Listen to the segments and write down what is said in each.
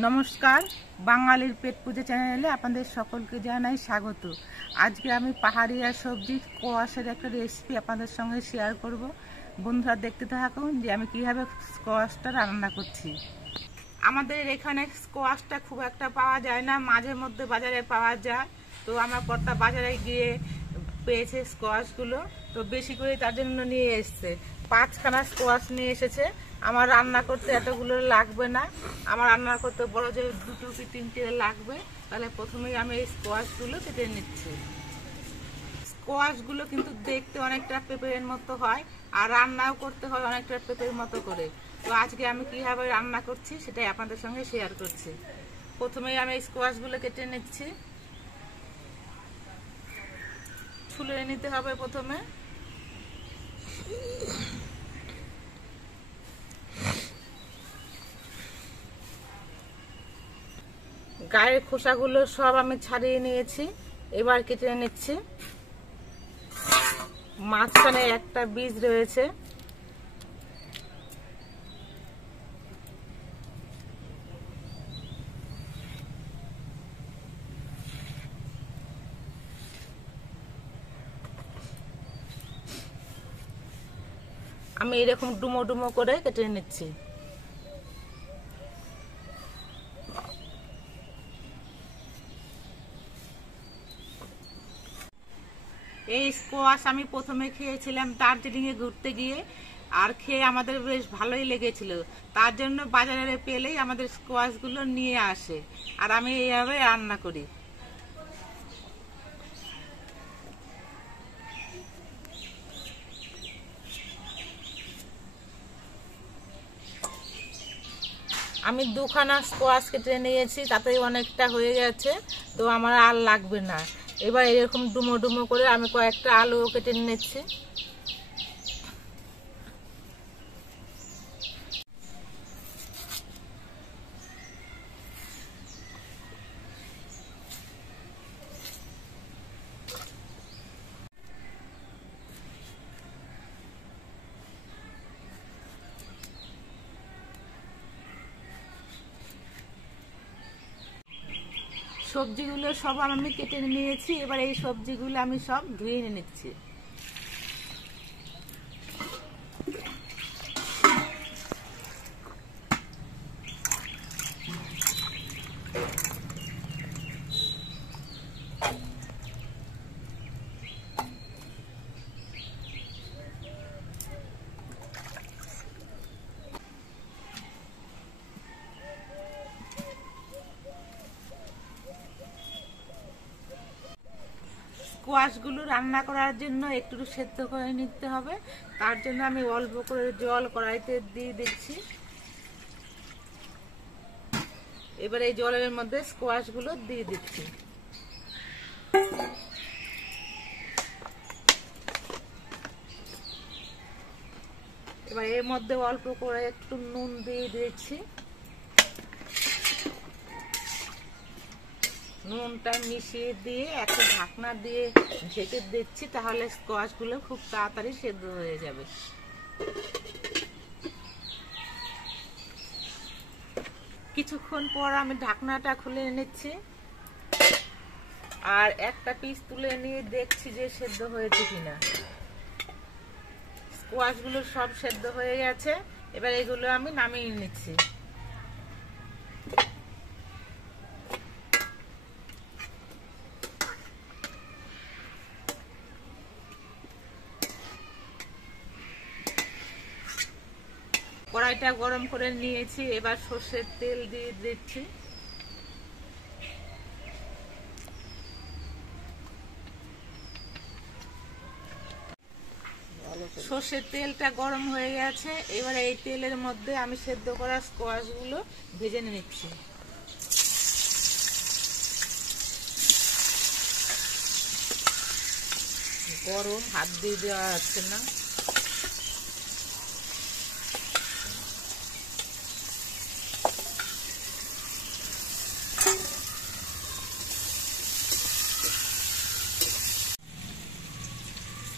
নমস্কার, বাঙালির পেট পুজো চ্যানেলে আপনাদের সকলকে জানাই স্বাগত। আজকে আমি পাহাড়িয়া সবজি স্কোয়াশের একটা রেসিপি আপনাদের সঙ্গে শেয়ার করব। বন্ধুরা দেখতে থাকুন যে আমি কীভাবে স্কোয়াশটা রান্না করছি। আমাদের এখানে স্কোয়াশটা খুব একটা পাওয়া যায় না, মাঝে মধ্যে বাজারে পাওয়া যায়। তো আমার কর্তা বাজারে গিয়ে পেয়েছে স্কোয়াশগুলো, তো বেশি করে তার জন্য নিয়ে এসছে। 5খানা স্কোয়াশ নিয়ে এসেছে। আমার রান্না করতে এতগুলো লাগবে না, আমার রান্না করতে বড় যে 2 কি 3টে লাগবে। তাহলে প্রথমেই আমি এই স্কোয়াশগুলো কেটে নিচ্ছি। স্কোয়াশগুলো কিন্তু দেখতে অনেকটা পেঁপের মতো হয়, আর রান্নাও করতে হয় অনেকটা পেঁপের মতো করে। তো আজকে আমি কীভাবে রান্না করছি সেটাই আপনাদের সঙ্গে শেয়ার করছি। প্রথমেই আমি স্কোয়াশগুলো কেটে নিচ্ছি। ছুলে নিতে হবে প্রথমে। গায়ের খোসাগুলো সব আমি ছাড়িয়ে নিয়েছি, এবার কেটে নিচ্ছি। মাঝখানে একটা বীজ রয়েছে, আমি এরকম ডুমো ডুমো করে কেটে নিচ্ছি। এই স্কোয়াশ আমি প্রথমে খেয়েছিলাম দার্জিলিংয়ে ঘুরতে গিয়ে, আর খেয়ে আমাদের বেশ ভালোই লেগেছিল। তার জন্য বাজারে পেলেই আমাদের স্কোয়াশগুলো নিয়ে আসে, আর আমি এইভাবে রান্না করি। আমি 2খানা স্কোয়াশ কেটে নিয়েছি, তাতেই অনেকটা হয়ে গেছে, তো আমার আর লাগবে না। এবার এরকম ডুমো ডুমো করে আমি কয়েকটা আলুও কেটে নিচ্ছি। সবজিগুলো সব আমি কেটে নিয়েছি, এবার এই সবজিগুলো আমি সব ধুয়ে নিচ্ছি। স্কোয়াশগুলো রান্না করার জন্য একটু সেদ্ধ করে নিতে হবে। তার জন্য আমি অল্প করে জল কড়াইতে দিয়ে দিচ্ছি। এবার এই জলের মধ্যে স্কোয়াশগুলো দিয়ে দিচ্ছি। এবার এর মধ্যে অল্প করে একটু নুন দিয়ে দিচ্ছি। নুনটা মিশিয়ে দিয়ে একটা ঢাকনা দিয়ে ঢেকে দিচ্ছি, তাহলে স্কোয়াশগুলো খুব তাড়াতাড়ি সেদ্ধ হয়ে যাবে। কিছুক্ষণ পর আমি ঢাকনাটা খুলে নিচ্ছি, আর একটা পিস তুলে নিয়ে দেখছি যে সেদ্ধ হয়েছে কিনা। স্কোয়াশগুলো সব সেদ্ধ হয়ে গেছে, এবার এগুলো আমি নামিয়ে নিচ্ছি। কড়াইটা গরম করে নিয়েছি, এবার সর্ষের তেল দিয়ে দিচ্ছি। সর্ষের তেলটা গরম হয়ে গেছে, এবার এই তেলের মধ্যে আমি সেদ্ধ করা স্কোয়াশগুলো ভেজে নিচ্ছি। গরম, হাত দিয়ে দেওয়া যাচ্ছে না।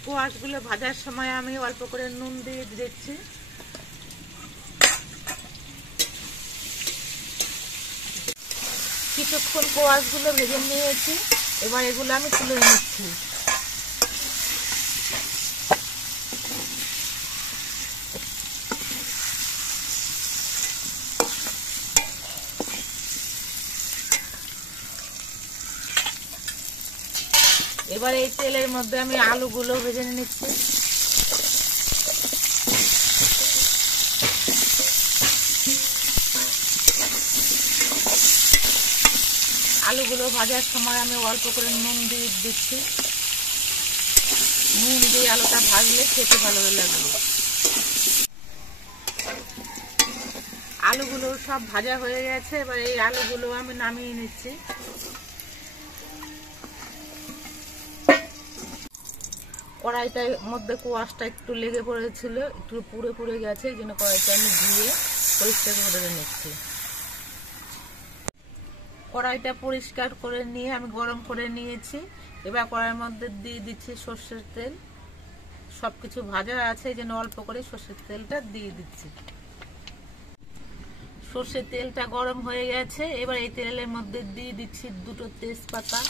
স্কোয়াশগুলো ভাজার সময় আমি অল্প করে নুন দিয়ে দিচ্ছি। কিছুক্ষণ কোয়াশগুলো ভেজে নিয়েছি, এবার এগুলো আমি তুলে নিচ্ছি। এবার এই তেলের মধ্যে আমি আলুগুলো ভেজে নিচ্ছি। আলুগুলো ভাজার সময় আমি অল্প করে নুন দিয়ে দিচ্ছি। নুন দিয়ে আলুটা ভাজলে খেতে ভালো লাগবে। আলুগুলো সব ভাজা হয়ে গেছে, এবার এই আলুগুলো আমি নামিয়ে নিচ্ছি। কড়াইটার মধ্যে কোয়াশটা একটু লেগে পড়েছিল, একটু পুড়ে পুড়ে গেছে, এই জন্য কড়াইটা আমি ধুয়ে পরিষ্কার করে নিচ্ছি। কড়াইটা পরিষ্কার করে নিয়ে আমি গরম করে নিয়েছি। এবার কড়াইয়ের মধ্যে দিয়ে দিচ্ছি সর্ষের তেল। সবকিছু ভাজা আছে, এই জন্য অল্প করে সর্ষের তেলটা দিয়ে দিচ্ছি। সর্ষের তেলটা গরম হয়ে গেছে, এবার এই তেলের মধ্যে দিয়ে দিচ্ছি দুটো তেজপাতা,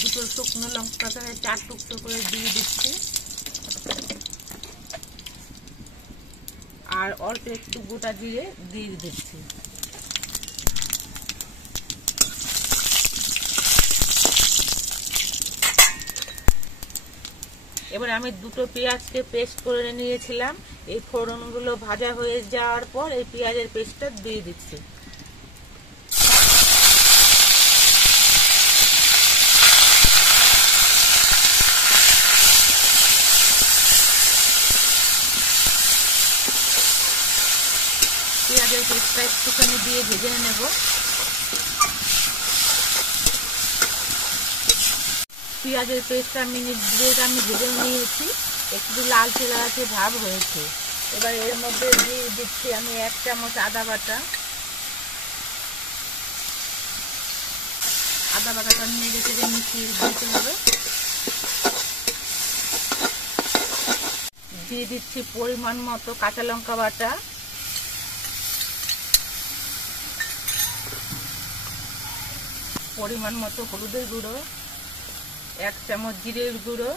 দুটো শুকনো লঙ্কা 4 টুকরো করে দিয়ে দিচ্ছি, আর অল্প একটু গোটা জিরে দিয়ে দিচ্ছি। এবার আমি দুটো পেঁয়াজকে পেস্ট করে নিয়েছিলাম, এই ফোড়নগুলো ভাজা হয়ে যাওয়ার পর এই পেঁয়াজের পেস্টটা দিয়ে দিচ্ছি। পেঁয়াজের পেস্টটা একটুখানি দিয়ে ভেজে নেব। পেঁয়াজের পেস্টটা মিনিট 2 আমি ভেজে নিয়েছি, একটু লালচে লালচে ভাব হয়েছে। এবার এর মধ্যে দিয়ে দিচ্ছি আমি 1 চামচ আদা বাটা। আদা বাটাটা নেড়ে চেড়ে মিশিয়ে দিতে হবে। দিয়ে দিচ্ছি পরিমাণ মতো কাঁচা লঙ্কা বাটা, পরিমাণ মতো হলুদের গুঁড়ো, 1 চামচ জিরের গুঁড়ো,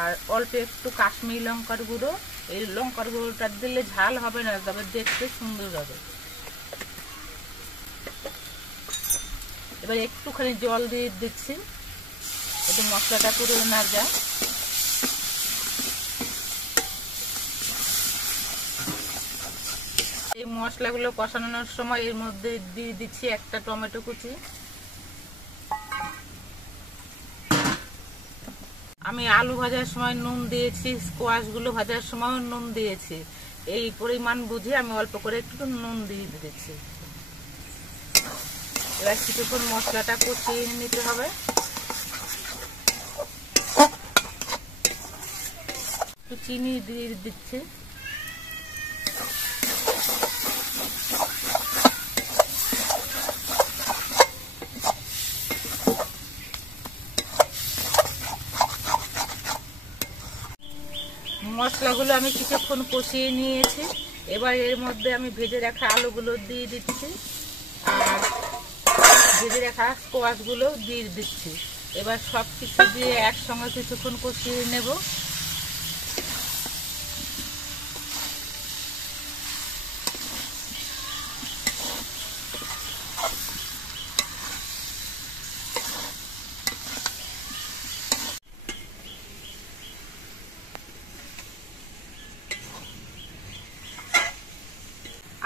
আর অল্প একটু কাশ্মীরি লঙ্কার গুঁড়ো। এই লঙ্কার গুঁড়োটা দিলে ঝাল হবে না, তবে দেখতে সুন্দর হবে। এবার একটুখানি জল দিয়ে দিচ্ছি, একটু মশলাটা পুরো না যায়। এই মশলাগুলো কষানোর সময় এর মধ্যে দিয়ে দিচ্ছি একটা টমেটো কুচি। আমি আলু ভাজার সময় নুন দিয়েছি, স্কোয়াশগুলো ভাজার সময় নুন দিয়েছি। এই পরিমাণ বুঝে আমি অল্প করে একটু নুন দিয়ে দিচ্ছি। এবার কিছুক্ষণ মশলাটা কষিয়ে নিতে হবে। একটু চিনি দিয়ে দিচ্ছি। মশলাগুলো আমি কিছুক্ষণ কষিয়ে নিয়েছি। এবার এর মধ্যে আমি ভেজে রাখা আলুগুলো দিয়ে দিচ্ছি, আর ভেজে রাখা স্কোয়াশগুলো দিয়ে দিচ্ছি। এবার সব কিছু দিয়ে একসঙ্গে কিছুক্ষণ কষিয়ে নেব।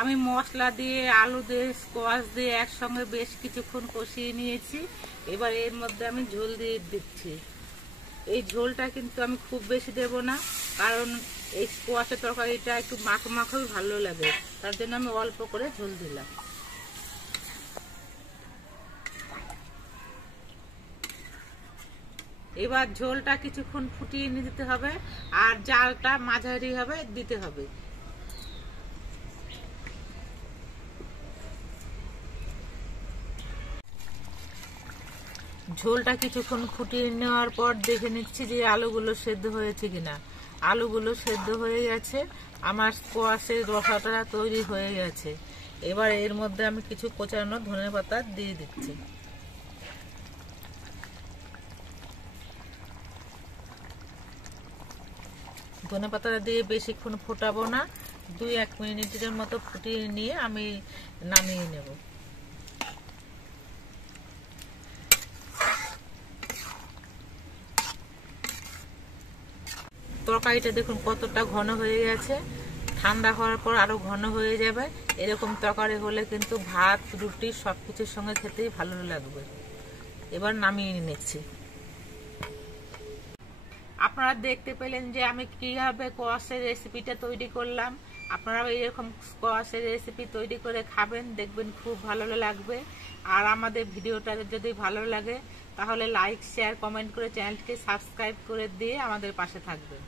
আমি মশলা দিয়ে আলু দিয়ে স্কোয়াশ দিয়ে একসঙ্গে বেশ কিছুক্ষণ কষিয়ে নিয়েছি। এবার এর মধ্যে আমি ঝোল দিয়ে দিচ্ছি। এই ঝোলটা কিন্তু আমি খুব বেশি দেব না, কারণ এই স্কোয়াশের তরকারিটা একটু মাখো মাখোই ভালো লাগে, তার জন্য আমি অল্প করে ঝোল দিলাম। এবার ঝোলটা কিছুক্ষণ ফুটিয়ে নিতে হবে, আর জালটা মাঝারি হবে দিতে হবে। ঝোলটা কিছুক্ষণ ফুটিয়ে নেওয়ার পর দেখে নিচ্ছি যে আলুগুলো সেদ্ধ হয়েছে কিনা। আলুগুলো সেদ্ধ হয়ে গেছে, আমার স্কোয়াশের রসাটা তৈরি হয়ে গেছে। এবার এর মধ্যে আমি কিছু কোচানো ধনেপাতা দিয়ে দিচ্ছি। ধনেপাতাটা দিয়ে বেশিক্ষণ ফোটাবো না, 2-1 মিনিটের মতো ফুটিয়ে নিয়ে আমি নামিয়ে নেব। তরকারিটা দেখুন কতটা ঘন হয়ে গেছে, ঠান্ডা হওয়ার পর আরো ঘন হয়ে যাবে। এরকম তরকারি হলে কিন্তু ভাত রুটি সবকিছুর সঙ্গে খেতেই ভালো লাগবে। এবার নামিয়ে নিচ্ছি। আপনারা দেখতে পেলেন যে আমি কিভাবে কোয়াশের রেসিপিটা তৈরি করলাম। আপনারা এরকম কোয়াশের রেসিপি তৈরি করে খাবেন, দেখবেন খুব ভালো লাগবে। আর আমাদের ভিডিওটা যদি ভালো লাগে তাহলে লাইক শেয়ার কমেন্ট করে চ্যানেলটিকে সাবস্ক্রাইব করে দিয়ে আমাদের পাশে থাকবেন।